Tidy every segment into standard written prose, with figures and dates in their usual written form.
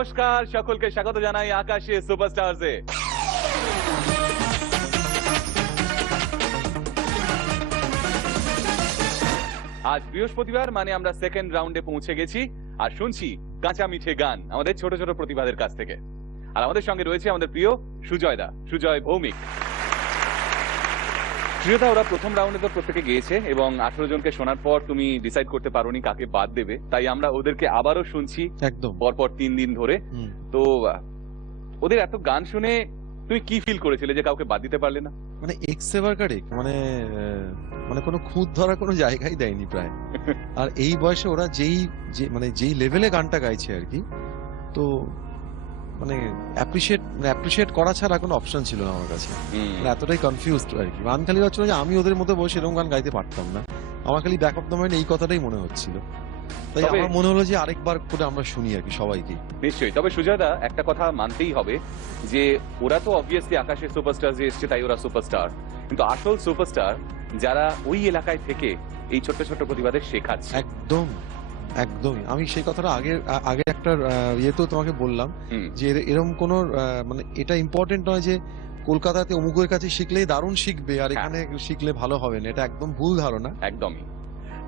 নমস্কার, সকলকে স্বাগত জানাই আকাশে সুপারস্টারসে। আজ বৃহস্পতিবার, মানে আমরা সেকেন্ড রাউন্ডে পৌঁছে গেছি আর শুনছি কাঁচা মিঠে গান আমাদের ছোট ছোট প্রতিভাদের কাছ থেকে। আর আমাদের সঙ্গে রয়েছে আমাদের প্রিয় সুজয়দা, সুজয় ভৌমিক। সুজয়দা, ওরা প্রথম রাউন্ডে তো প্রত্যেকে গিয়েছে এবং 18 জনকে শোনার পর তুমি ডিসাইড করতে পারোনি কাকে বাদ দেবে, তাই আমরা ওদেরকে আবারও শুনছি একদম পরপর 3 দিন ধরে। তো ওদের এত গান শুনে তুমি কি ফিল করেছিলে যে কাউকে বাদ দিতে পারলে না? মানে এক্সেভারকারিক, মানে কোনো খুঁত ধরা কোনো জায়গায় দেয়নি প্রায়। আর এই বয়সে ওরা যেই লেভেলে গানটা গাইছে আর কি, তো মানে অ্যাপ্রিশিয়েট করা ছাড়া কোনো অপশন ছিল না আমার কাছে। মানে এতটাই কনফিউজড আর কি। গান খালি হচ্ছিল যে আমি ওদের মতো বসে এরকম গান গাইতে পারতাম না, আমার খালি ব্যাক অফ দ্য মাইন্ড এই কথাটাই মনে হচ্ছিল। তাই আমার মনে হলো যে আরেকবার করে আমরা শুনি আর কি সবাইকে। নিশ্চয়ই। তবে সুজয়দা, একটা কথা মানতেই হবে যে ওরা তো অবভিয়াসলি আকাশের সুপারস্টার যে এসছে তাই ওরা সুপারস্টার, কিন্তু আসল সুপারস্টার যারা ওই এলাকায় থেকে এই ছোট্ট ছোট্ট প্রতিভাদের শেখাচ্ছে। একদমই আমি সেই কথাটা আগে একটা ইয়েতেও তোমাকে বললাম যে এরকম কোন মানে এটা ইম্পর্টেন্ট নয় যে কলকাতাতে অমুকের কাছে শিখলেই দারুণ শিখবে আর এখানে শিখলে ভালো হবে না, এটা একদম ভুল ধারণা। একদমই।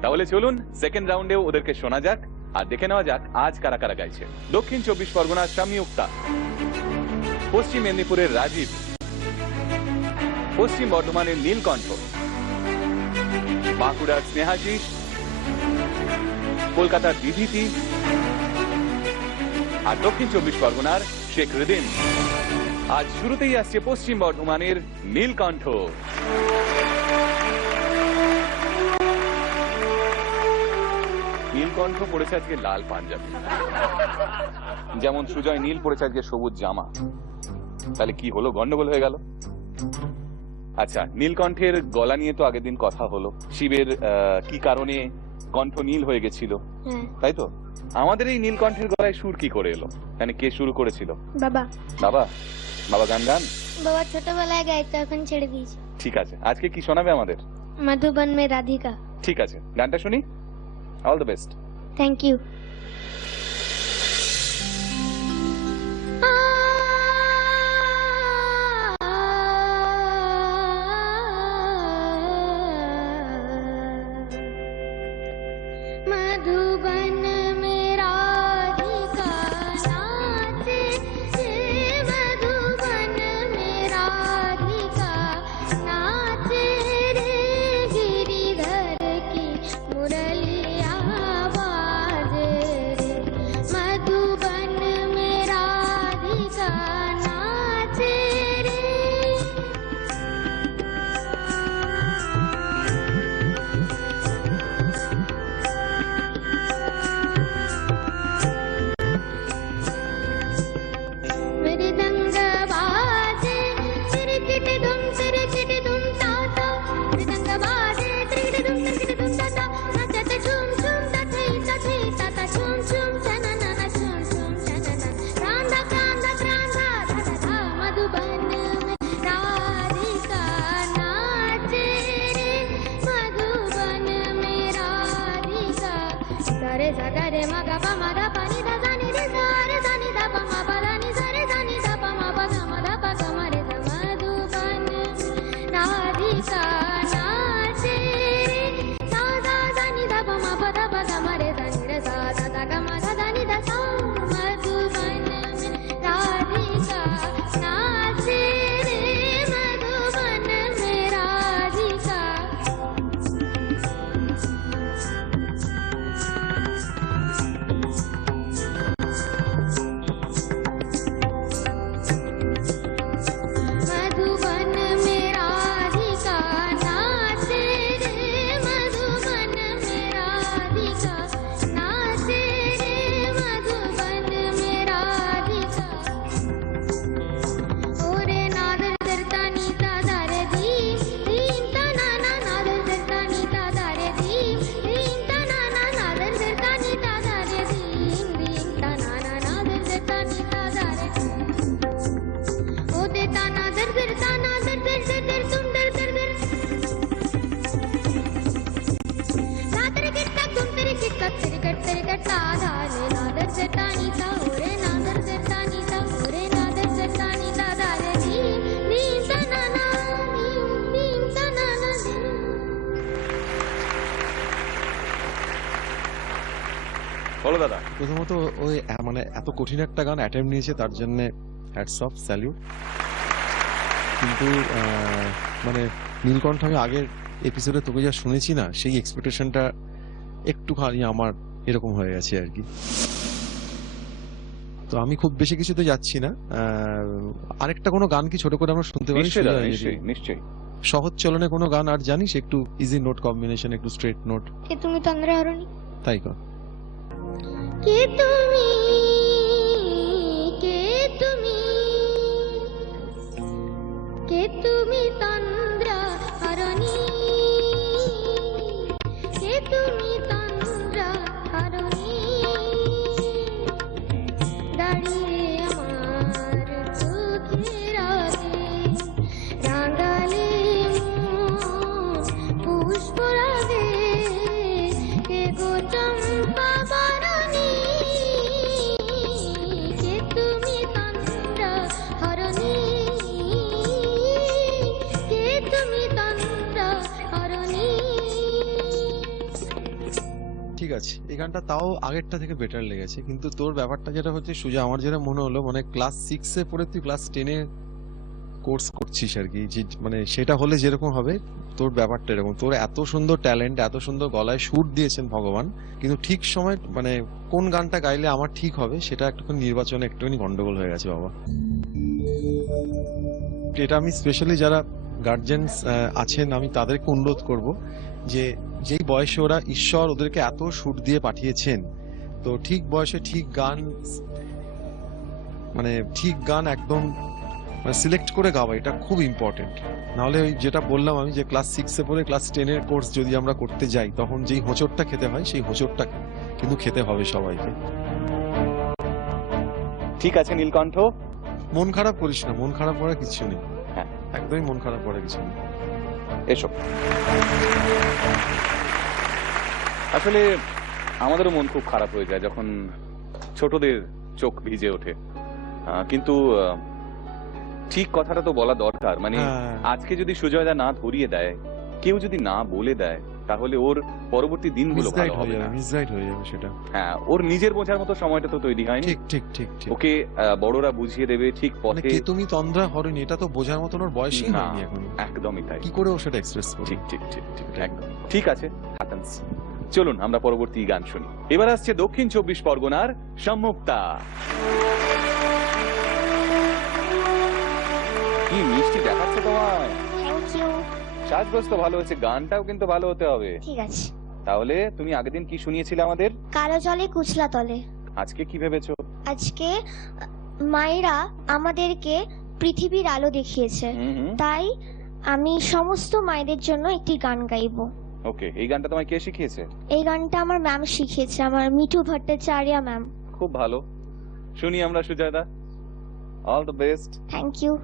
তাহলে চলুন সেকেন্ড রাউন্ডেও ওদেরকে শোনা যাক আর দেখে নেওয়া যাক আজ কারা কারা গাইছে। দক্ষিণ 24 পরগনার সংযুক্তা, পশ্চিম মেদিনীপুরের রাজীব, পশ্চিম বর্ধমানের নীলকণ্ঠ, বাঁকুড়ার স্নেহাশিস, কলকাতার বিভীতি আর দক্ষিণ 24 পরগনার শেখ রিদিন। আজ শুরুতেই আসছে পশ্চিম বর্ধমানের নীলকণ্ঠ। নীলকণ্ঠ পড়েছে আজকে লাল পাঞ্জাবি, যেমন সুজয় নীল পড়েছে আজকে সবুজ জামা। তাহলে কি হলো, গন্ডগোল হয়ে গেল। আচ্ছা, নীলকণ্ঠের গলা নিয়ে তো আগের দিন কথা হলো, শিবের কি কারণে কণ্ঠ নীল হয়ে গেছিল, তাই তো? আমাদের এই নীলকণ্ঠের গলায় সুর কি করে এলো, মানে কে শুরু করেছিল? বাবা। বাবা? বাবা গান বাবা ছোটবেলায় গাইতো, এখন ছেড়ে দিয়েছে। ঠিক আছে, আজকে কি শোনাবে আমাদের? মধুবন মে রাধিকা। ঠিক আছে, গানটা শুনি। All the best. Thank you. বলো দাদা। প্রথমত ওই মানে এত কঠিন একটা গান অ্যাটেম্প নিয়েছে তার জন্য হ্যাটস অফ, স্যালিউট। কিন্তু মানে নীলকণ্ঠ আমি আগের এপিসোডে তোকে যা শুনেছি না, সেই এক্সপেকটেশনটা একটুখানি আমার এরকম হয়ে গেছে আর কি। তো আমি খুব বেশি কিছুতে যাচ্ছি না। আরেকটা কোনো গান কি ছোট করে আমরা শুনতে পারি? নিশ্চয়ই দাদা, নিশ্চয়ই নিশ্চয়ই। সহজ চলনে কোনো গান আর জানিস? একটু ইজি নোট কম্বিনেশন, একটু স্ট্রেট নোট। কে তুমি তন্দ্রা হরণী। তাই কর। কে তুমি, কে তুমি, কে তুমি তন্দ্রা হরণী, কে তুমি তন্দ্রা হরণী, দাঁড়িয়ে আমার চোখের আগে রাঙালে মন পুষ্পরাগে, কে গো চম্পা বরণী, কে তুমি তন্দ্রা হরণী, কে তুমি তন্দ্রা হরণী। ঠিক আছে, এই গানটা তাও আগেরটা থেকে বেটার লেগেছে। কিন্তু তোর ব্যাপারটা যেটা হচ্ছে সুজা, আমার যেটা মনে হলো, মানে ক্লাস 6 এ পড়ে তুই ক্লাস 10 এ কোর্স করছিস আর কি, যে মানে সেটা হলে যেরকম হবে তোর ব্যাপারটা এরকম। তোর এত সুন্দর ট্যালেন্ট, এত সুন্দর গলায় সুর দিয়েছেন ভগবান, কিন্তু ঠিক সময় মানে কোন গানটা গাইলে আমার ঠিক হবে সেটা একটুখানি নির্বাচনে একটুখানি গন্ডগোল হয়ে গেছে বাবা। এটা আমি স্পেশালি যারা গার্জেন্স আছেন আমি তাদেরকে অনুরোধ করব যে যেই বয়সে ওরা, ঈশ্বর ওদেরকে এত সুর দিয়ে পাঠিয়েছেন, তো ঠিক বয়সে ঠিক গান, মানে ঠিক গান একদম মানে সিলেক্ট করে গাওয়া, এটা খুব ইম্পর্টেন্ট। নাহলে ওই যেটা বললাম আমি, যে ক্লাস 6 এ পড়ে ক্লাস 10 এর কোর্স যদি আমরা করতে যাই, তখন যেই হোঁচটটা খেতে হয় সেই হোঁচটটা কিন্তু খেতে হবে সবাইকে। ঠিক আছে নীলকণ্ঠ, মন খারাপ করিস না, মন খারাপ করার কিছু নেই। হ্যাঁ, একদমই মন খারাপ করার কিছু নেই। এসো। আসলে আমাদেরও মন খুব খারাপ হয়ে যায় যখন ছোটদের চোখ ভিজে ওঠে, কিন্তু ঠিক কথাটা তো বলা দরকার। মানে আজকে যদি সুজয়দা না ধরিয়ে দেয়, কেউ যদি না বলে দেয়, তাহলে ওর পরবর্তী দিনগুলো ভালো হবে না, মিসগাইড হয়ে যাবে সেটা। হ্যাঁ, ওর নিজের বোঝার মতো সময়টা তো তৈরি হয়নি। ঠিক ঠিক ঠিক ঠিক। ওকে বড়রা বুঝিয়ে দেবে ঠিক পথে। কে তুমি তন্দ্রা হরণী, এটা তো বোঝার মতন ওর বয়সই না, হয়নি এখন। একদমই তাই। কি করে ও সেটা এক্সপ্রেস করবে? ঠিক ঠিক ঠিক ঠিক, একদম ঠিক আছে, হ্যাপেন্স। চলুন আমরা পরবর্তী গান শুনি। এবার আসছে দক্ষিণ 24 পরগনার সম্মুক্তা। কি মিষ্টি দেখাচ্ছে তোমায়। Thank you. সাজগোজ তো ভালো হয়েছে, গানটাও কিন্তু ভালো হতে হবে। ঠিক আছে। তাহলে তুমি আগের দিন কি শুনিয়েছিলে আমাদের? কালো জলে কুচলা তলে। আজকে কি ভেবেছো? আজকে মায়েরা আমাদেরকে পৃথিবীর আলো দেখিয়েছে, তাই আমি সমস্ত মায়েদের জন্য একটি গান গাইবো। ওকে, এই গানটা তোমায় কে শিখিয়েছে? এই গানটা আমার ম্যাম শিখিয়েছে, আমার মিঠু ভট্টাচার্য ম্যাম। খুব ভালো, শুনি আমরা সুজয়দা। All the best. Thank you.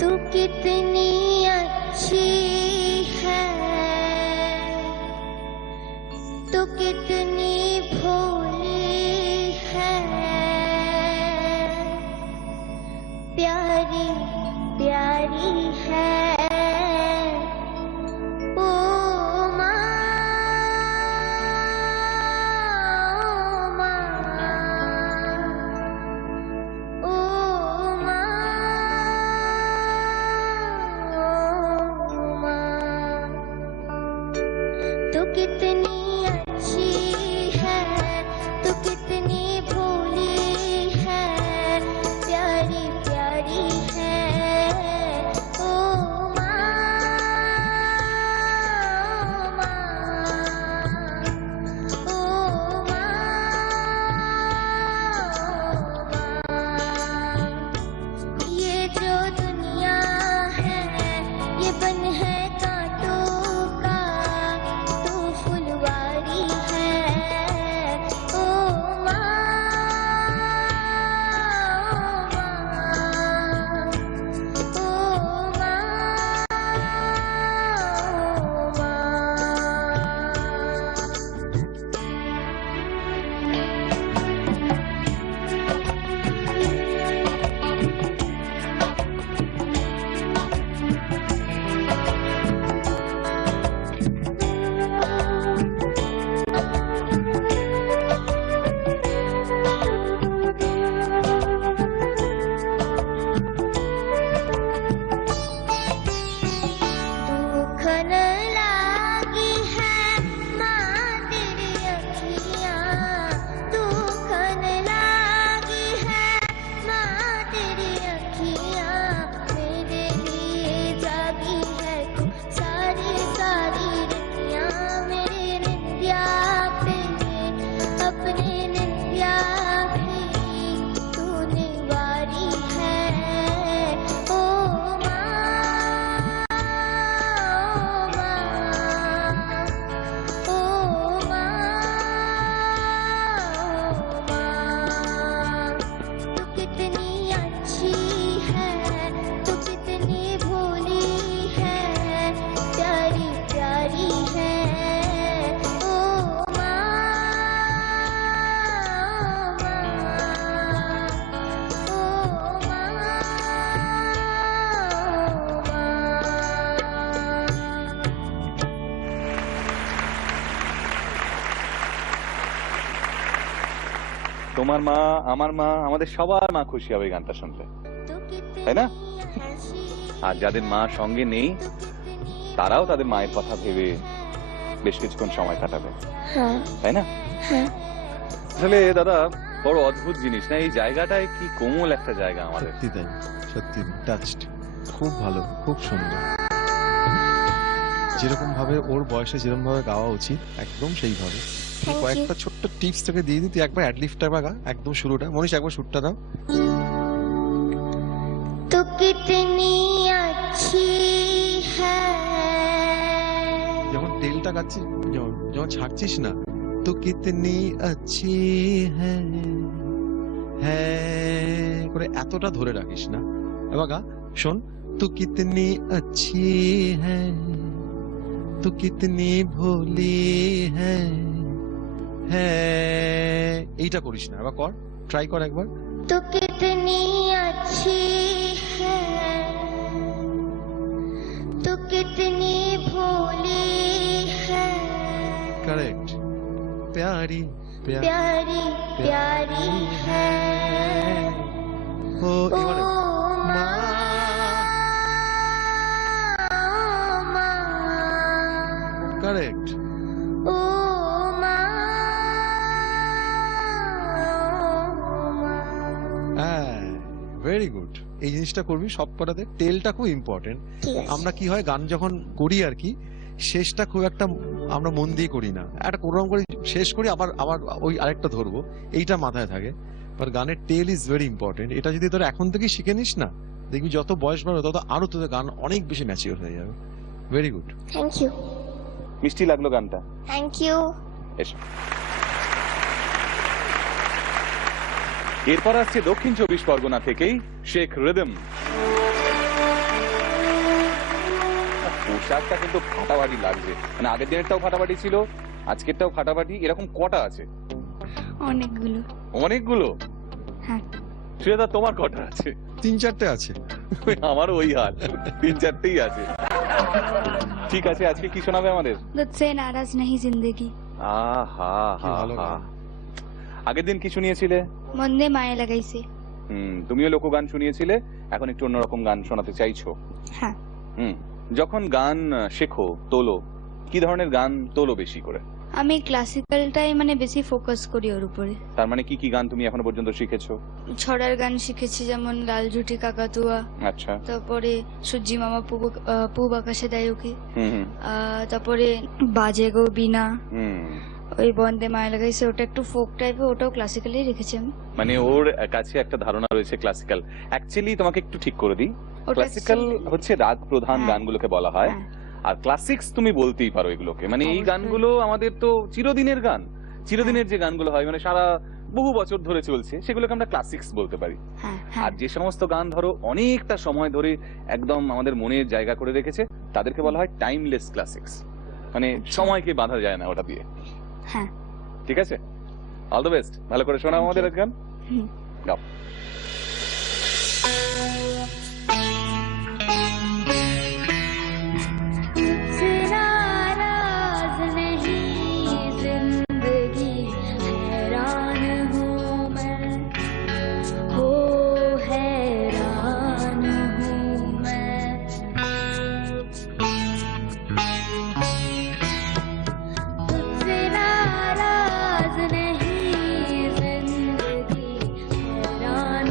तू कितनी अच्छी है, तू कितनी भोली है, प्यारी प्यारी है ओ माँ, ओ माँ, तू कितनी अच्छी है, तू कितनी भोली है, प्यारी प्यारी है তোমার মা, আমার মা, আমাদের সবার মা খুশি হবে এই গানটা শুনলে, তাই না? আর যাদের মা সঙ্গে নেই তারাও তাদের মায়ের কথা ভেবে বেশ কিছুক্ষণ সময় কাটাবে, হ্যাঁ তাই না? হ্যাঁ আসলে দাদা বড় অদ্ভুত জিনিস না, এই জায়গাটায় কি কোমল একটা জায়গা আমাদের। সত্যি তাই, সত্যি টাচড, খুব ভালো, খুব সুন্দর। যেরকম ভাবে ওর বয়সে যেরকম ভাবে গাওয়া উচিত একদম সেইভাবে। Thank you. কয়েকটা ছোট্ট টিপস তোকে দিয়ে দিই, তুই একবার অ্যাডলিফটটা বাগা, একদম শুরুটা। মনীষ একবার শুটটা দাও। তো কিতনি আচ্ছি হ্যায়, যখন টেলটা গাচ্ছিস, যখন ছাড়ছিস না, তো কিতনি আচ্ছি হ্যায় করে এতটা ধরে রাখিস না। এবার গা, শোন, তো কিতনি আচ্ছি হ্যায়, তো কিতনি ভোলি হ্যায়, হ্যাঁ এইটা করিস না। এবার কর, ট্রাই কর একবার। তো কিতনি আচ্ছি হ্যায়, তো কিতনি ভোলি হ্যায়, কারেক্ট। প্যারি प्यारी प्यारी है ও ओ এবারে মা, माँ কারেক্ট। ओ माँ হ্যাঁ, ভেরি গুড। এই জিনিসটা করবি সব কটাতে। টেলটা খুব ইম্পর্টেন্ট। ঠিক আছে আমরা কি হয় গান যখন করি আর কি, শেষটা খুব একটা আমরা মন দিয়ে করি না, একটা কোনোরকম করে শেষ করি, আবার আবার ওই আরেকটা ধরবো, এইটা মাথায় থাকে। বাট গানের টেল ইজ ভেরি ইম্পর্টেন্ট। এটা যদি তোরা এখন থেকে শিখে নিস না, দেখবি যত বয়স বাড়বে তত আরো তোদের গান অনেক বেশি ম্যাচিওর হয়ে যাবে। Very good. থ্যাংক ইউ মিষ্টি লাগলো গানটা, থ্যাংক ইউ এসো। এরপর আসছে দক্ষিণ 24 পরগনা থেকেই শেখ রিদম। পোশাকটা কিন্তু ফাটাফাটি লাগছে, মানে আগের দিনেরটাও ফাটাফাটি ছিল, আজকেরটাও ফাটাফাটি। এরকম কটা আছে? অনেকগুলো। অনেকগুলো। হ্যাঁ। শ্রেয়া, তোমার কটা আছে? 3-4টে আছে। আমারও ওই হাল, 3-4টেই আছে। ঠিক আছে, আজকে কি শোনাবে আমাদের? तुझसे नाराज नहीं जिंदगी। আহা কি ভালো হা। গান। আগের দিন কি শুনিয়েছিলে? মন্দে মায়া লাগাইছে। তুমিও লোকগান শুনিয়েছিলে, এখন একটু অন্যরকম গান শোনাতে চাইছো। হ্যাঁ। যখন গান শেখো, তোলো, কি ধরনের গান তোলো বেশি করে? আমি ক্লাসিক্যালটাই মানে বেশি ফোকাস করি ওর উপরে। তার মানে কি কি গান তুমি এখনো পর্যন্ত শিখেছো? ছড়ার গান শিখেছি, যেমন লাল জুটি কাকাতুয়া, আচ্ছা। তারপরে সূর্যি মামা পূব আকাশে দায়ুকি, হুম তারপরে বাজে গো বিনা, হুম। ওই বন্দে মায়া লাগাইছে, ওটা একটু ফোক টাইপের, ওটাও ক্লাসিক্যালি রেখেছি আমি। মানে ওর কাছে একটা ধারণা রয়েছে ক্লাসিক্যাল। অ্যাকচুয়ালি তোমাকে একটু ঠিক করে দিই, ওটা ক্লাসিক্যাল হচ্ছে রাগ প্রধান হ্যাঁ। গানগুলোকে বলা হয়, হ্যাঁ। আর ক্লাসিক্স তুমি বলতেই পারো এগুলোকে। মানে এই অবশ্যই। গানগুলো আমাদের তো চিরদিনের গান, চিরদিনের যে গানগুলো হয়, মানে সারা বহু বছর ধরে চলছে, সেগুলোকে আমরা ক্লাসিক্স বলতে পারি। হ্যাঁ হ্যাঁ আর যে সমস্ত গান ধরো অনেকটা সময় ধরে একদম আমাদের মনে জায়গা করে রেখেছে, তাদেরকে বলা হয় টাইমলেস ক্লাসিক্স। মানে সময়কে বাঁধা যায় না ওটা দিয়ে। হ্যাঁ। ঠিক আছে, অল দ্য বেস্ট। ভালো করে শোনাও Thank আমাদের you. আজ গান, হুম। গাও। तुझसे नाराज नहीं जिंदगी, हैरान हूँ मैं, हो हैरान हूँ मैं। तुझसे नाराज नहीं जिंदगी, हैरान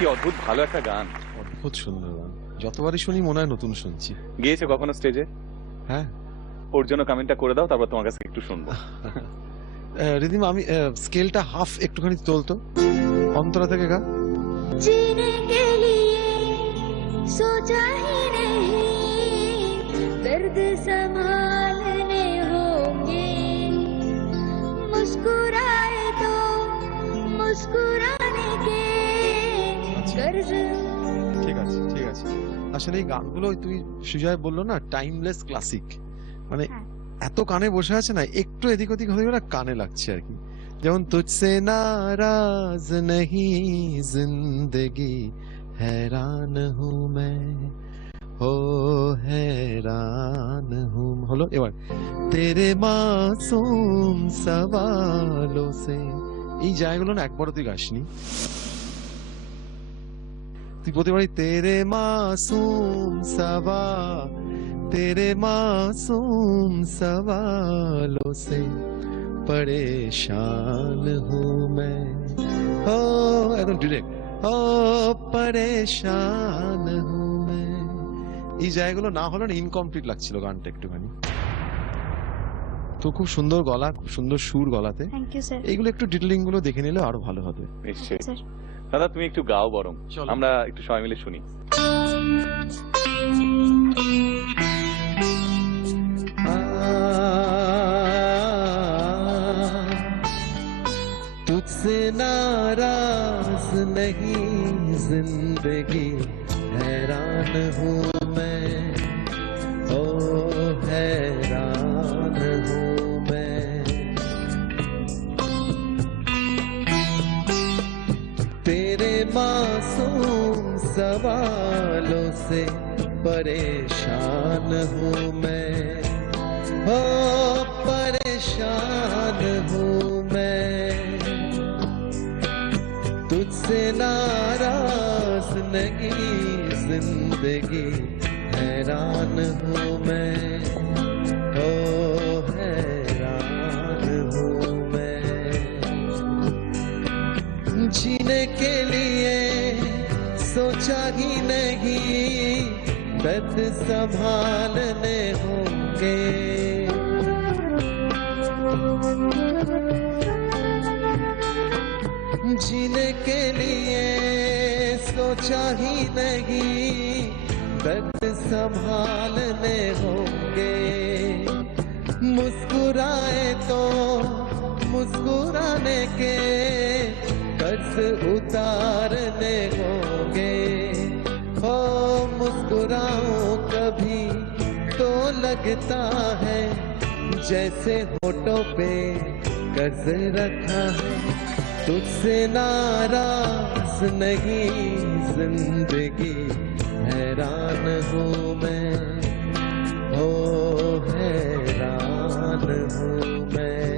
কি অদ্ভুত ভালো একটা গান অদ্ভুত সুন্দর গান, যতবারই শুনি মনে হয় নতুন শুনছি। গিয়েছে কখনো স্টেজে? হ্যাঁ। ওর জন্য কমেন্টটা করে দাও, তারপর তোমার কাছে একটু শুনবো। রিদিম, আমি স্কেলটা হাফ একটুখানি তোলতো, অন্তরা থেকে গা। जीने के लिए सोचा ही नहीं, दर्द संभालने होंगे, मुस्कुराए तो मुस्कुराने के कर्ज। ঠিক আছে ঠিক আছে, আসলে এই গানগুলো তুই সুজয় বললো না টাইমলেস ক্লাসিক, মানে হ্যাঁ। এত কানে বসে আছে না, একটু এদিক ওদিক হয়ে গেলে কানে লাগছে আর কি। যেমন তুঝসে নারাজ नहीं जिंदगी हैरान हूँ मैं, हो हैरान हूँ, হলো। এবার তেরে মাসুম সওয়ালো সে, এই জায়গাগুলো না একবারও তুই গাসনি। তুই প্রতিবারই তেরে মাসুম तेरे मासूम सवालों से परेशान हूँ मैं, ओ एकदम डिरेक्ट, ओ परेशान हूँ मैं। এই জায়গাগুলো না হলে না ইনকমপ্লিট লাগছিল গানটা একটুখানি। তো খুব সুন্দর গলা, খুব সুন্দর সুর গলাতে। Thank you sir. এইগুলো একটু ডিটেলিং গুলো দেখে নিলে আরো ভালো হবে। নিশ্চয়ই। স্যার দাদা তুমি একটু গাও বরং, চলো। আমরা একটু সবাই মিলে শুনি। तुझसे नाराज नहीं जिंदगी हैरान हूँ मैं, ओ हैरान हूँ मैं। तेरे मासूम सवालों से परेशान हूँ मैं, ओ परेशान हूँ मैं। तुझसे नाराज नहीं जिंदगी हैरान हूँ मैं, ओ हैरान हूँ मैं। जीने के लिए सोचा ही नहीं, दर्द संभालने होंगे, जीने के लिए सोचा ही नहीं, दर्द संभालने होंगे, मुस्कुराए तो मुस्कुराने के कर्ज उतारने होंगे, हो मुस्कुराऊं कभी तो लगता है जैसे होठों पे कर्ज रखा है। तुझसे नाराज नहीं जिंदगी हैरान हूँ मैं, हो हैरान हूँ मैं।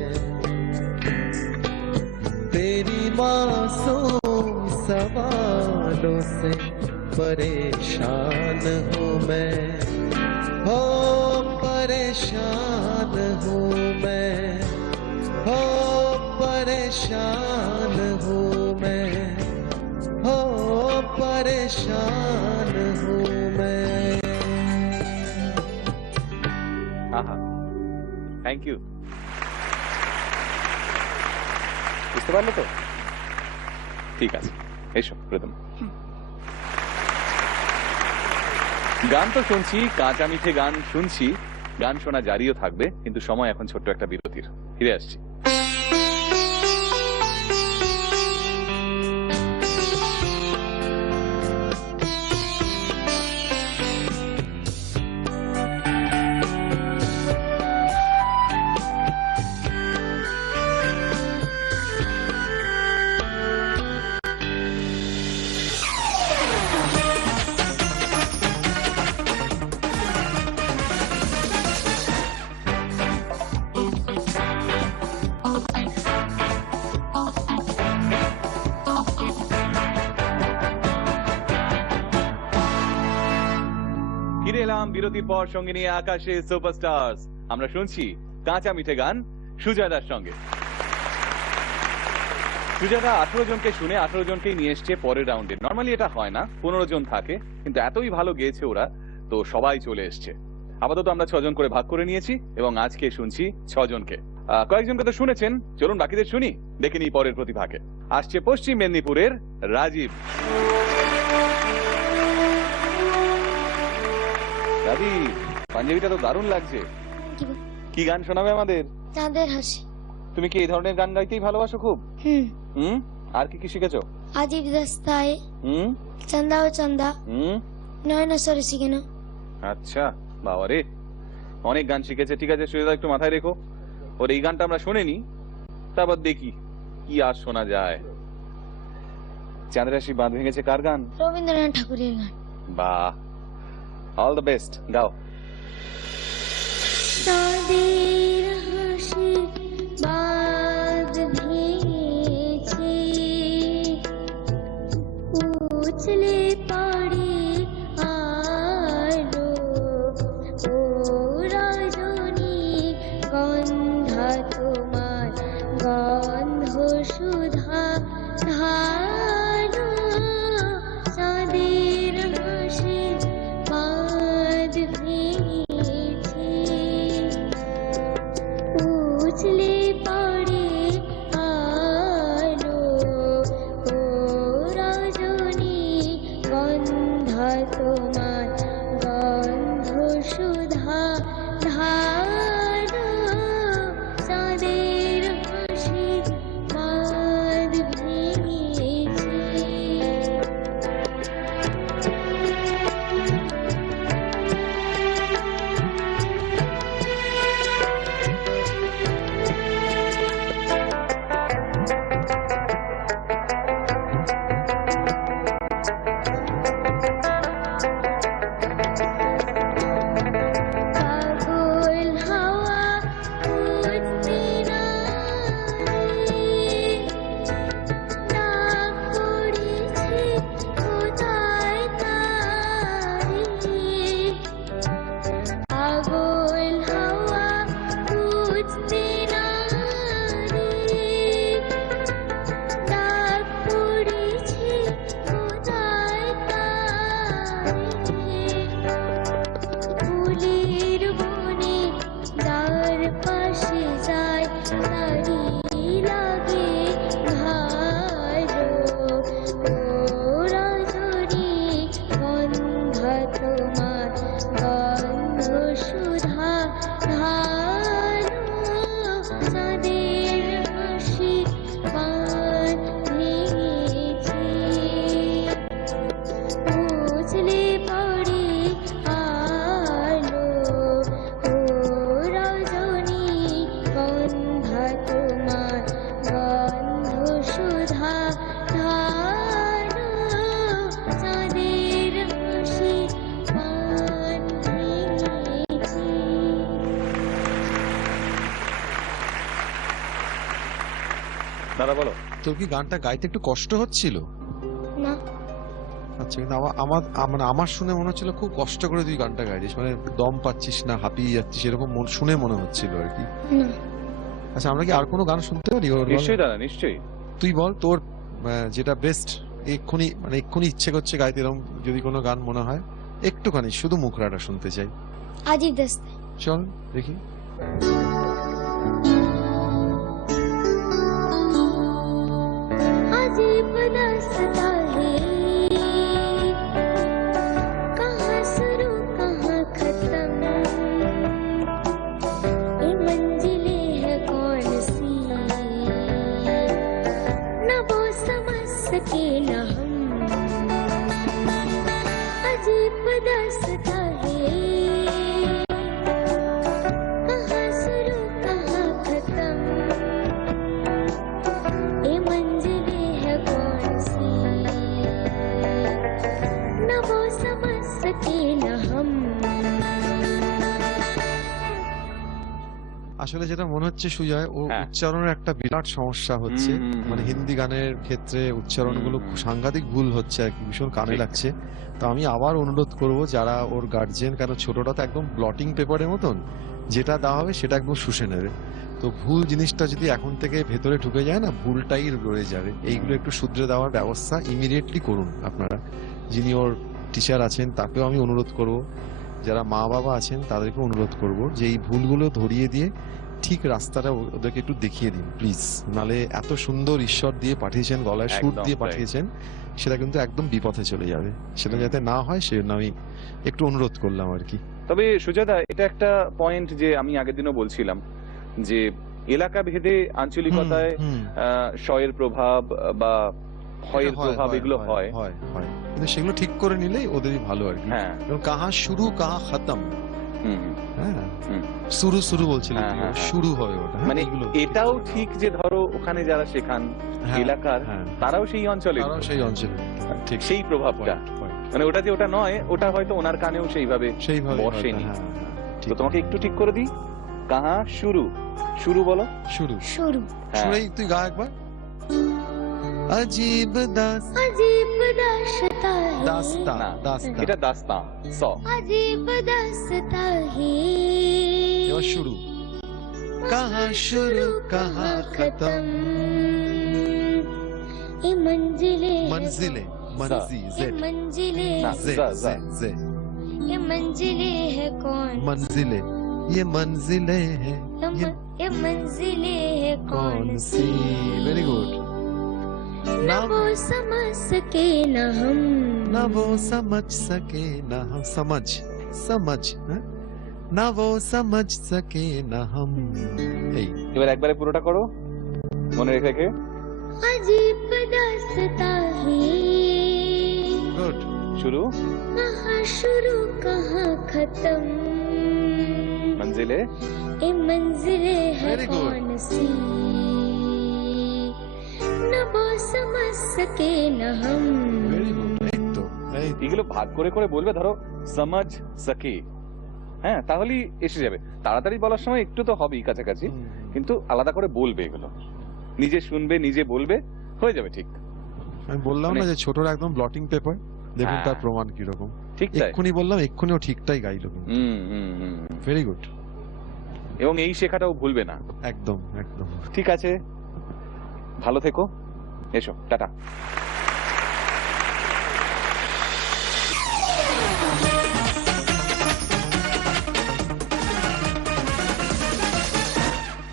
तेरी मासूम सवालों से परेशान हूँ मैं, हो परेशान हूँ मैं, हो परेशान हूँ मैं, हो परेशान हूँ मैं। আহা, থ্যাংক ইউ। বুঝতে পারলে তো? ঠিক আছে, এসো প্রথম। গান তো শুনছি, কাঁচা মিঠে গান শুনছি, গান শোনা জারিও থাকবে, কিন্তু সময় এখন ছোট্ট একটা বিরতির। ফিরে আসছি। ফিরে এলাম বিরতির পর, সঙ্গে নিয়ে আকাশে সুপারস্টার্স। আমরা শুনছি কাঁচা মিঠে গান সুজয় দার সঙ্গে। সুজাতা 18 জনকে শুনে 18 জনকেই নিয়ে এসছে পরের রাউন্ডে। নর্মালি এটা হয় না, 15 জন থাকে, কিন্তু এতই ভালো গেয়েছে ওরা, তো সবাই চলে এসছে। আপাতত আমরা 6 জন করে ভাগ করে নিয়েছি এবং আজকে শুনছি 6 জনকে। কয়েকজনকে তো শুনেছেন, চলুন বাকিদের শুনি, দেখে নিই পরের প্রতিভাকে। আসছে পশ্চিম মেদিনীপুরের রাজীব। রাজীব, পাঞ্জাবিটা তো দারুণ লাগছে। কি গান শোনাবে আমাদের? চাঁদের হাসি। তুমি কি এই ধরনের গান গাইতেই ভালোবাসো খুব? হুম। আর কি কি শিখেছো? আজিব দস্তায়, হুম চন্দা ও চন্দা, হুম। নয়না সরে শিখেন। আচ্ছা, বাবা রে, অনেক গান শিখেছে। ঠিক আছে সুজাতা, একটু মাথায় রেখো। ওর এই গানটা আমরা শুনিনি, তারপর দেখি কি আর শোনা যায়। চাঁদের হাসি বাঁধ ভেঙেছে কার গান? রবীন্দ্রনাথ ঠাকুরের গান। বাহ, অল দ্য বেস্ট, গাও। চাঁদের হাসি বাঁধ ভেঙেছে, উছলে পড়ে আলো, ও রজনী গন্ধা তোমার, গন্ধ সুধা ধারো, চাঁদের হাসি বাঁধ ভেঙেছে, উছলে পড়ে আলো, ও রজনী গন্ধা তোমার, গন্ধ সুধা ধারো, চাঁদের হাসি বাঁধ ভেঙেছে। পাগল হাওয়া বুঝতে নাই, ডাক পড়েছে কোথায় তারি, পাগল হাওয়া বুঝতে নাই, ডাক পড়েছে কোথায় তারি, ফুলের বনে দ্বার পাশে যায়, তারি লাগে ভালো, ও রজনী গন্ধা তোমার, গন্ধ সুধা ধারো, চাঁদের হাসি বাঁধ ভেঙেছে, উছলে পড়ে আলো, ও রজনী গন্ধা তোমার, গন্ধ সুধা ধারো, চাঁদের হাসি বাঁধ ভেঙেছে। দাদা বলো। তোর কি গানটা গাইতে একটু কষ্ট হচ্ছিল? না, আচ্ছা, কিন্তু মানে আমার শুনে মনে হচ্ছিল খুব কষ্ট করে তুই গানটা গাইছিস, মানে দম পাচ্ছিস না, হাঁপিয়ে যাচ্ছিস, এরকম শুনে মনে হচ্ছিল আর কি। না। আচ্ছা, আমরা কি আর কোনো গান শুনতে পারি? নিশ্চয়ই দাদা, নিশ্চয়ই। তুই বল তোর যেটা বেস্ট, এক্ষুনি ইচ্ছে করছে গাইতে, এরকম যদি কোনো গান মনে হয় একটুখানি, শুধু মুখরাটা শুনতে চাই। আজিব দস্তায়। চল দেখি। अजीब रास्ता है, कहाँ शुरू कहाँ खत्म, ये मंजिलें है कौन सी, न वो समझ सके न हम, अजीब रास्ता है, कहाँ शुरू कहाँ खत्म, ये मंजिलें है कौन सी, न वो समझ सके न हम। আসলে যেটা মনে হচ্ছে সুজয়, ও হ্যাঁ। উচ্চারণের একটা বিরাট সমস্যা হচ্ছে। মানে হিন্দি গানের ক্ষেত্রে উচ্চারণগুলো সাংঘাতিক ভুল হচ্ছে আর কি, ভীষণ কানে ঠিক। লাগছে। তো আমি আবার অনুরোধ করব যারা ওর গার্জিয়ান, কারণ ছোটটা তো একদম ব্লটিং পেপারের মতন, যেটা দেওয়া হবে সেটা একদম শুষে নেবে। তো ভুল জিনিসটা যদি এখন থেকে ভেতরে ঢুকে যায় না, ভুলটাই রয়ে যাবে। এইগুলো একটু শুধরে দেওয়ার ব্যবস্থা ইমিডিয়েটলি করুন আপনারা। যিনি ওর টিচার আছেন তাকেও আমি অনুরোধ করব, যারা মা বাবা আছেন তাদেরকে অনুরোধ করব যে এই ভুলগুলো ধরিয়ে দিয়ে ঠিক রাস্তাটা ওদেরকে একটু দেখিয়ে দিন প্লিজ। নালে এত সুন্দর ঈশ্বর দিয়ে পাঠিয়েছেন, গলায় সুর একদম দিয়ে তাই। পাঠিয়েছেন, সেটা কিন্তু একদম বিপথে চলে যাবে। সেটা যাতে না হয় সেজন্য আমি একটু অনুরোধ করলাম আর কি। তবে সুজাতা, এটা একটা পয়েন্ট যে আমি আগের দিনও বলছিলাম যে এলাকা ভেদে আঞ্চলিকতায় হুম, হুম। শয়ের প্রভাব বা হয়ের এটা প্রভাব এগুলো হয়। হয় কিন্তু সেগুলো ঠিক করে নিলেই ওদেরই ভালো আর কি। হ্যাঁ। এবং কাহা শুরু কাহা খতম, হুম, হুম। হ্যাঁ হুম। শুরু শুরু বলছিলেন হ্যাঁ, তুমি, হ্যাঁ, হ্যাঁ। শুরু হয় ওটা। হ্যাঁ, মানে এগুলো এটাও ঠিক যে ধরো ওখানে যারা শেখান হ্যাঁ, এলাকার, হ্যাঁ। তারাও সেই অঞ্চলের, তারাও সেই অঞ্চলে ঠিক সেই প্রভাবটা, point. মানে ওটা যে ওটা নয়, ওটা হয়তো ওনার কানেও সেইভাবে সেইভাবে বসেনি। হয়তো, হ্যাঁ, তো ঠিক। তোমাকে একটু ঠিক করে দিই, কাহা শুরু, শুরু বলো। শুরু শুরু। হ্যাঁ। শুনেই তুই গা একবার। अजीब दास्तां, अजीब दास्तां है, दास्तां, না, दास्तां। এটা দাস্তাं, স। अजीब दास्तां है, এবার শুরু। कहाँ शुरू कहाँ खत्म, ये मंजिले मंजिले मंजी ये जेड मंजिले ना। जे जा, जे जा। जे ये मंजिले है कौन मंजिले, ये मंजिले हैं ये मंजिले है कौन कौन सी। Very good. न वो समझ सके न हम ना वो समझ सके ना हम, समझ समझ हाँ? ना वो समझ सके ना हम। এই এবার একবারে পুরোটা করো মনে রেখে রেখে। अजीब दास्तां है, গুড। শুরু, कहाँ शुरू कहाँ खत्म, মঞ্জিলে। ये मंजिले है Very good. कौन सी, न वो समझ सके न हम। Very good. এই তো এই তো। এগুলো ভাগ করে করে বলবে, ধরো সমাজ সকে, হ্যাঁ, তাহলেই এসে যাবে। তাড়াতাড়ি বলার সময় একটু তো হবেই কাছাকাছি, হুম, কিন্তু আলাদা করে বলবে এগুলো, নিজে শুনবে নিজে বলবে, হয়ে যাবে ঠিক। আমি বললাম না মানে- যে ছোটরা একদম ব্লটিং পেপার, দেখুন হ্যাঁ। তার প্রমাণ কিরকম। ঠিক তাই। এক্ষুনি বললাম, এক্ষুনিও ঠিকটাই গাইলো কিন্তু। Hmm, hmm, hmm. Very good. এবং এই শেখাটাও ভুলবে না। একদম একদম। ঠিক আছে, ভালো থেকো, এসো, টাটা।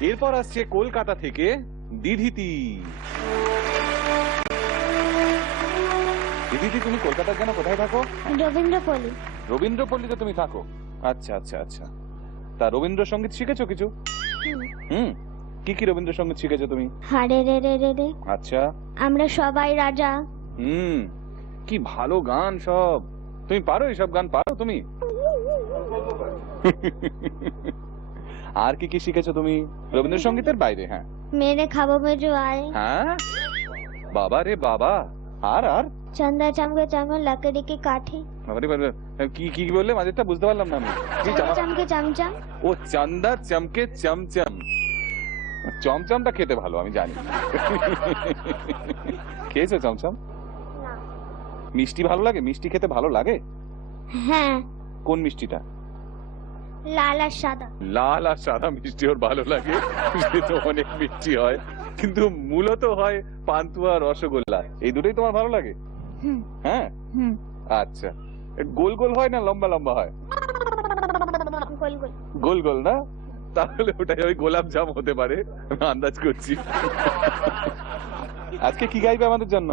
এরপর আসছে কলকাতা থেকে দিধিতি। দিদিতি, তুমি কলকাতার যেন কোথায় থাকো? রবীন্দ্রপল্লী। রবীন্দ্রপল্লীতে তুমি থাকো? আচ্ছা আচ্ছা আচ্ছা। তা রবীন্দ্রসঙ্গীত শিখেছো কিছু? হুম, কি কি রবীন্দ্রসঙ্গীত শিখেছো তুমি? হারে রে রে রে রে, আচ্ছা। আমরা সবাই রাজা। হুম, কি ভালো গান সব। তুমি পারো এইসব গান, পারো তুমি? আর কি কি শিখেছো তুমি রবীন্দ্রসঙ্গীতের বাইরে? হ্যাঁ মেরে খাবো মেজো আয়, হ্যাঁ, বাবা রে বাবা। আর আর চন্দা চামকে চামে লাকড়ি কি কাঠি, বাবারে বাবা, কি কি বললে? মাঝেরটা বুঝতে পারলাম না আমি। কি চন্দা চামকে চামচাম। ও চান্দা চমকে চমচম। চমচমটা খেতে ভালো, আমি জানি। খেয়েছো চমচম? মিষ্টি ভালো লাগে? মিষ্টি খেতে ভালো লাগে? হ্যাঁ, কোন মিষ্টিটা? লাল আর সাদা। লাল আর সাদা মিষ্টি ওর ভালো লাগে। সে তো অনেক মিষ্টি হয়, কিন্তু মূলত হয় পান্তুয়া, রসগোল্লা, এই দুটোই তোমার ভালো লাগে? হুম হ্যাঁ, হুম, আচ্ছা। গোল গোল হয় না লম্বা লম্বা হয়? গোল গোল। গোল গোল না? তাহলে ওটাই ওই গোলাপ জাম হতে পারে, আমি আন্দাজ করছি। আজকে কি গাইবে আমাদের জন্য?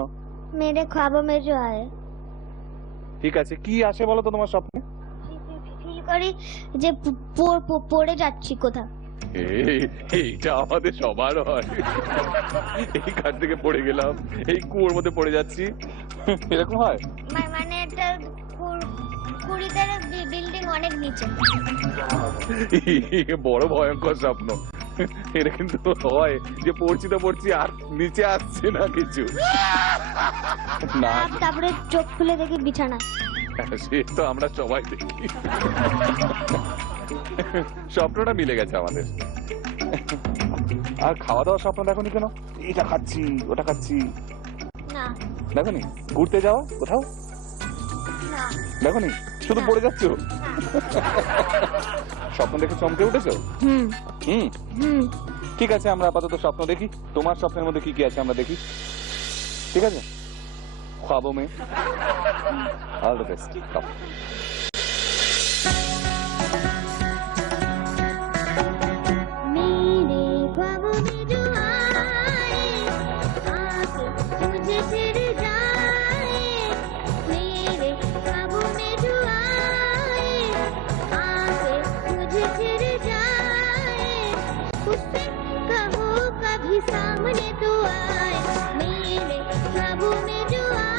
মেরে খাবো মেজো আয়। ঠিক আছে, কি আসে বলো তো তোমার স্বপ্নে? ফিল করি যে পড়ে যাচ্ছি কোথাও। এইটা আমাদের সবার হয়। এই ঘাট থেকে পড়ে গেলাম, এই কুয়োর মধ্যে পড়ে যাচ্ছি, এরকম হয়। মানে এটা কুড়িদের বিল্ডিং অনেক নিচে। বড় ভয়ঙ্কর স্বপ্ন। এটা কিন্তু হয় যে পড়ছি তো পড়ছি, আর নিচে আসছে না কিছু। না, তারপরে চোখ খুলে দেখি বিছানা। সে তো আমরা সবাই দেখি। স্বপ্নটা মিলে গেছে আমাদের। আর খাওয়া দাওয়ার স্বপ্ন দেখোনি কেন? এটা খাচ্ছি ওটা খাচ্ছি, না দেখোনি? ঘুরতে যাও কোথাও? না দেখো নি, শুধু পড়ে যাচ্ছ। স্বপ্ন দেখে চমকে উঠেছো? হুম হুম, হুম ঠিক আছে, আমরা আপাতত স্বপ্ন দেখি। তোমার স্বপ্নের মধ্যে কি কি আছে আমরা দেখি, ঠিক আছে? খ্বাবো মে অল দ্য বেস্ট। मेरे ख्वाबों में जो आए आके मुझे छिड़ जाए, मेरे ख्वाबों में जो आए आके मुझे छिड़ जाए, उससे कहो कभी सामने तो आए, मेरे ख्वाबों में जो आए।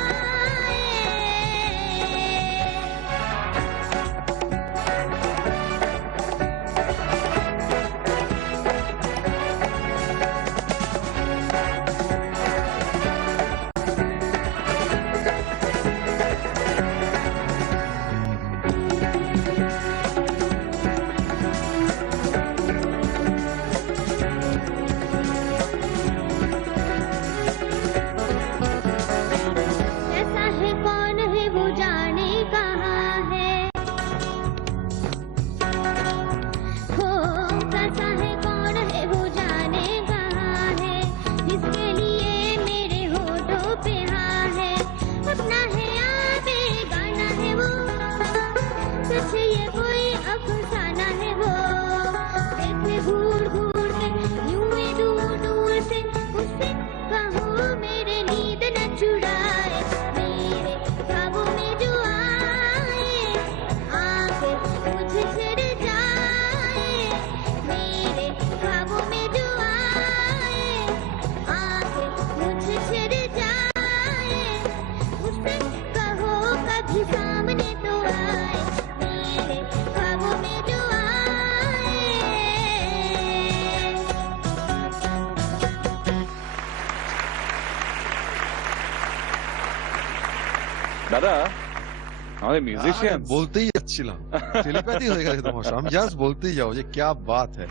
कैसा है कौन है वो जाने कहाँ है, हो कैसा है कौन है वो जाने कहाँ है, जिसके लिए मेरे होठों पे हाँ है, अपना है या बेगाना है वो, सच ये कोई अफसाना है वो, देखे घूर घूर के यूं ही दूर दूर से, उससे कहो मेरे नींद न चुराए, मेरे ख्वाबों में जो आए आके मुझे छिड़ जाए, मेरे ख्वाबों में जो आए आके मुझे छिड़ जाए, उससे कहो कभी सामने तो आए, मेरे ख्वाबों में जो आए। দাদা, আমাদের মিউজিশিয়ান। বলতেই যাচ্ছিলাম, টেলিপ্যাথি হয়ে গেছে তোমার সব। আমি জাস্ট বলতেই যাও যে क्या बात है।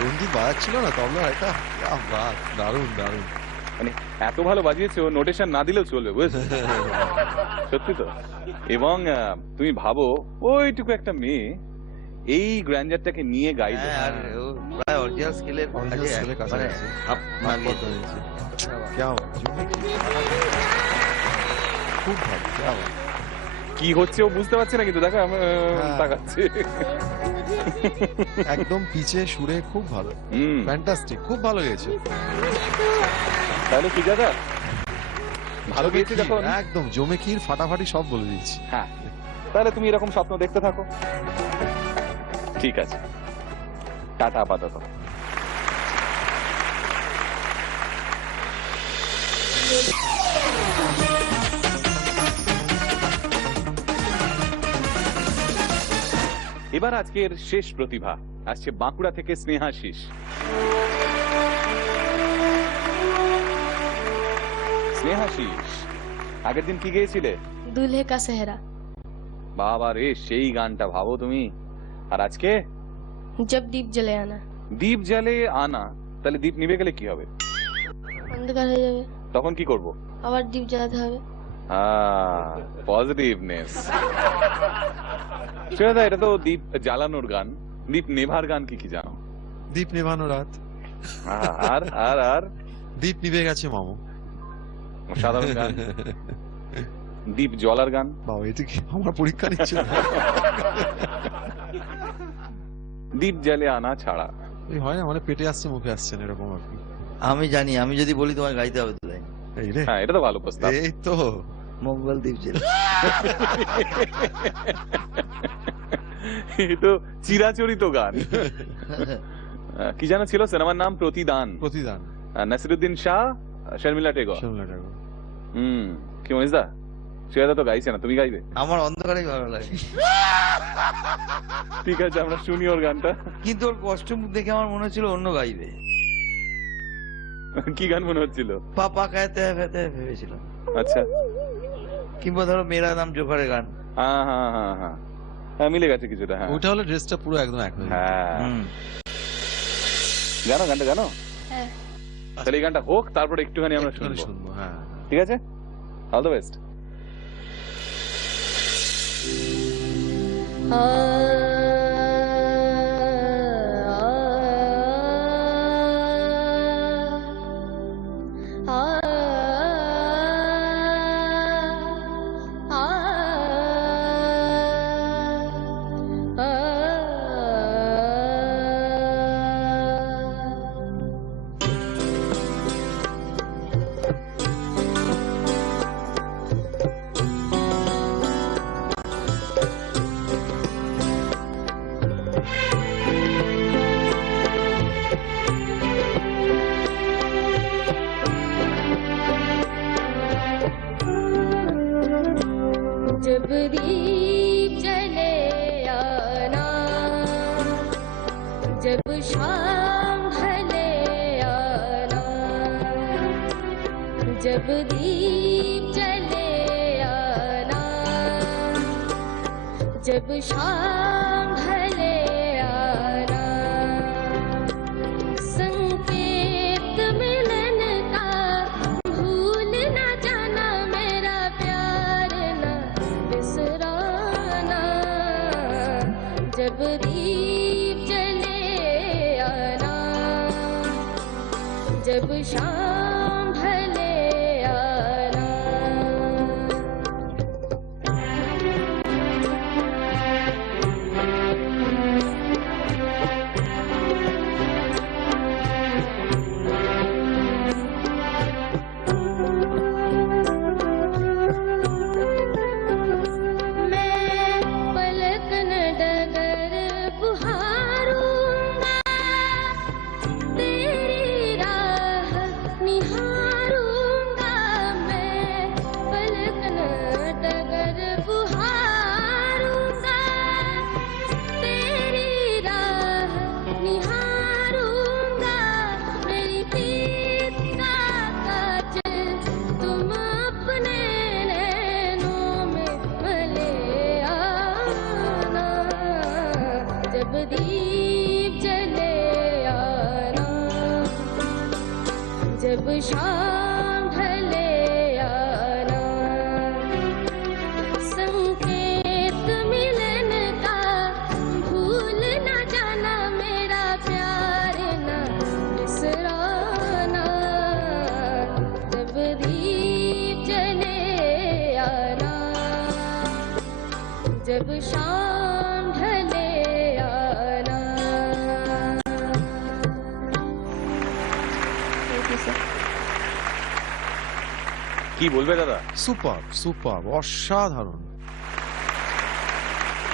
রঞ্জিত বাজাচ্ছিল না তবলা, এটা क्या बात, দারুণ দারুণ। মানে এত ভালো বাজিয়েছো, নোটেশন না দিলেও চলবে, বুঝেছো? সত্যি তো। এবং তুমি ভাবো, ওইটুকু একটা মেয়ে এই গ্র্যান্ডারটাকে নিয়ে গাইবে। আর ও প্রায় অরিজিনাল স্কেলের Original scale এর কাছাকাছি। হাফ মারিয়ে क्या খুব ভালো, क्या बात। কি হচ্ছে ও বুঝতে পারছে না, কিন্তু দেখো আমি তাকাচ্ছি। একদম পিচে সুরে খুব ভালো, হুম, ফ্যান্টাস্টিক, খুব ভালো গেয়েছে। তাহলে কি দাদা ভালো গেয়েছি যখন, একদম জমে ক্ষীর ফাটাফাটি সব বলে দিচ্ছি। হ্যাঁ, তাহলে তুমি এরকম স্বপ্ন দেখতে থাকো, ঠিক আছে? টাটা আপাতত। এবার আজকের শেষ প্রতিভা আসছে বাঁকুড়া থেকে স্নেহাশিস। স্নেহাশিস, আগের দিন কি গেয়েছিলে? दूल्हे का सेहरा। বাবা রে, সেই গানটা ভাবো তুমি। আর আজকে जब दीप जले आना। দীপ জ্বালে আনা, তাহলে দীপ নিভে গেলে কি হবে? অন্ধকার হয়ে যাবে, তখন কি করব? আবার দীপ জ্বালাতে হবে। পজিটিভনেস। শ্রেয়া, এটা তো দীপ জ্বালানোর গান, দীপ নেভার গান কি কি জানো? দীপ নেভানো রাত, আর আর আর দীপ নিভে গেছে মামু। সাধারণ গান, দীপ জ্বলার গান। বাবা, এটা কি আমার পরীক্ষা নিচ্ছে? দীপ জ্বালে আনা ছাড়া এই হয় না, মানে পেটে আসছে মুখে আসছে না, এরকম আর কি। আমি জানি, আমি যদি বলি তোমার গাইতে হবে তো। এই রে, হ্যাঁ, এটা তো ভালো প্রস্তাব। এই তো মঙ্গল দ্বীপ জেলে। এই তো চিরাচরিত গান। কি জানো ছিল সিনেমার নাম? প্রতিদান। প্রতিদান, নাসিরুদ্দিন শাহ, শর্মিলা টেগর। শর্মিলা ঠাকুর। কি মনীষদা, শ্রেয়া তো গাইছে না, তুমি গাইবে? আমার অন্ধকারে ভালো লাগে, ঠিক আছে, আমরা শুনি ওর গানটা। কিন্তু ওর কষ্ট মুখ দেখে আমার মনে হচ্ছিল অন্য গাইবে। কি গান মনে হচ্ছিল? পাপা কায়তে ভেবেছিলাম। আচ্ছা, কিংবা ধরো মেরা নাম জোকারের গান। হ্যাঁ হ্যাঁ হ্যাঁ হ্যাঁ, হ্যাঁ মিলে গেছে কিছুটা। হ্যাঁ, ওটা হলে ড্রেসটা পুরো একদম এক হয়ে যায়। হ্যাঁ, হুম। জানো গানটা, জানো? হ্যাঁ। তাহলে এই গানটা হোক, তারপরে একটুখানি আমরা একটুখানি শুনবো, শুনবো। হ্যাঁ, ঠিক আছে? All the best. जब दीप जले आना, जब शाम ढले आना, जब दीप जले आना, जब शाम ढले आना, संकेत मिलन का भूल न जाना, मेरा प्यार न बिसराना, जब दीप जले आना, जब शाम ढले आना। मैं पलकन डगर बुहारूंगा, तेरी राह निहारूंगा, मैं पलकन डगर बुहारूंगा, तेरी राह निहारूंगा, मेरी पीठ का काजल तुम अपने नैनों में भले आना, जब दीप जले आना, जब शाम ढले आना, संकेत मिलन का भूल न जाना, मेरा प्यार न बिसराना, जब दीप जले आना, जब शाम ढले आना। কি বলবে দাদা? সুপার সুপার, অসাধারণ।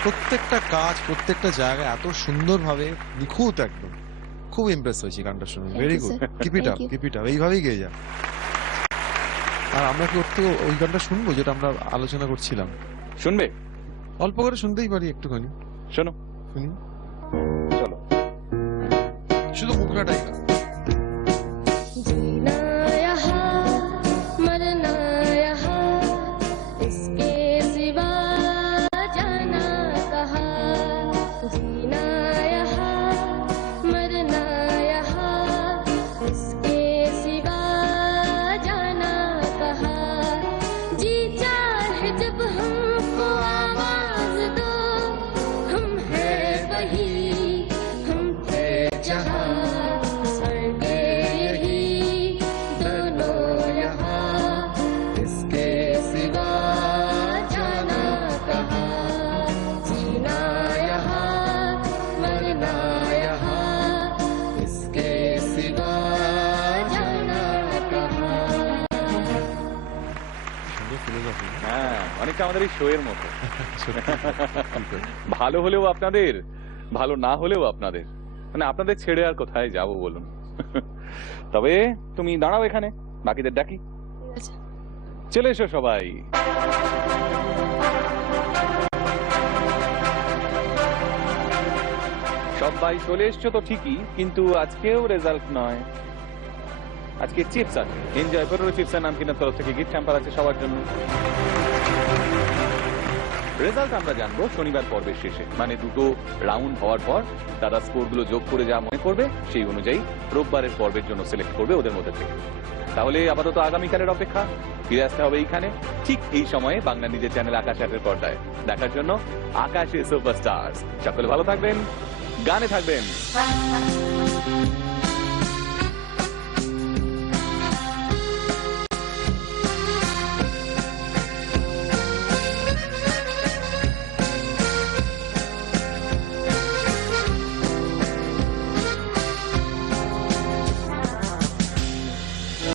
প্রত্যেকটা কাজ, প্রত্যেকটা জায়গায় এত সুন্দরভাবে নিখুঁত একদম। খুব ইমপ্রেস হয়েছি গানটা শুনে। Thank very you, good, sir. Keep it up, Thank you. Keep it up, এইভাবেই গেয়ে যা। আর আমরা কি ওর থেকে ওই গানটা শুনবো যেটা আমরা আলোচনা করছিলাম? শুনবে? অল্প করে শুনতেই পারি একটুখানি, শোনো, শুনি। চলো। শুধু মুখটাই না। जीना यहाँ मरना यहाँ, इसके सिवा जाना कहाँ, जीना यहाँ मरना यहाँ, इसके सिवा जाना कहाँ, जी चाहे जब हमको आवाज दो, हम हैं वही, हम थे जहाँ, स्वर्गे यही दोनों यहाँ, इसके सिवा जाना कहाँ, जीना यहाँ मरना यहाँ, इसके सिवा जाना कहाँ। সুন্দর philosophy না? হ্যাঁ, অনেকটা আমাদের এই শো এর মতো। সত্যি। ভালো হলেও আপনাদের, ভালো না হলেও আপনাদের, মানে আপনাদের ছেড়ে আর কোথায় যাব বলুন। তবে তুমি দাঁড়াও এখানে, বাকিদের ডাকি। ঠিক আছে। চলে এসো সবাই। সবাই চলে এসছো তো ঠিকই, কিন্তু আজকেও রেজাল্ট নয়, আজকে চিপস আছে। এনজয় করো চিপসের নাম কিনার তরফ থেকে গিফট হ্যাম্পার আছে সবার জন্য। রেজাল্ট আমরা জানবো শনিবার পর্বের শেষে, মানে দুটো রাউন্ড হওয়ার পর তারা স্কোরগুলো যোগ করে যা মনে করবে সেই অনুযায়ী রোববারের পর্বের জন্য সিলেক্ট করবে ওদের মধ্যে থেকে। তাহলে আপাতত আগামীকালের অপেক্ষা, ফিরে আসতে হবে এইখানে ঠিক এই সময়ে বাংলা নিজের চ্যানেল আকাশ আটের পর্দায় দেখার জন্য আকাশে সুপারস্টার্স। সকলে ভালো থাকবেন, গানে থাকবেন।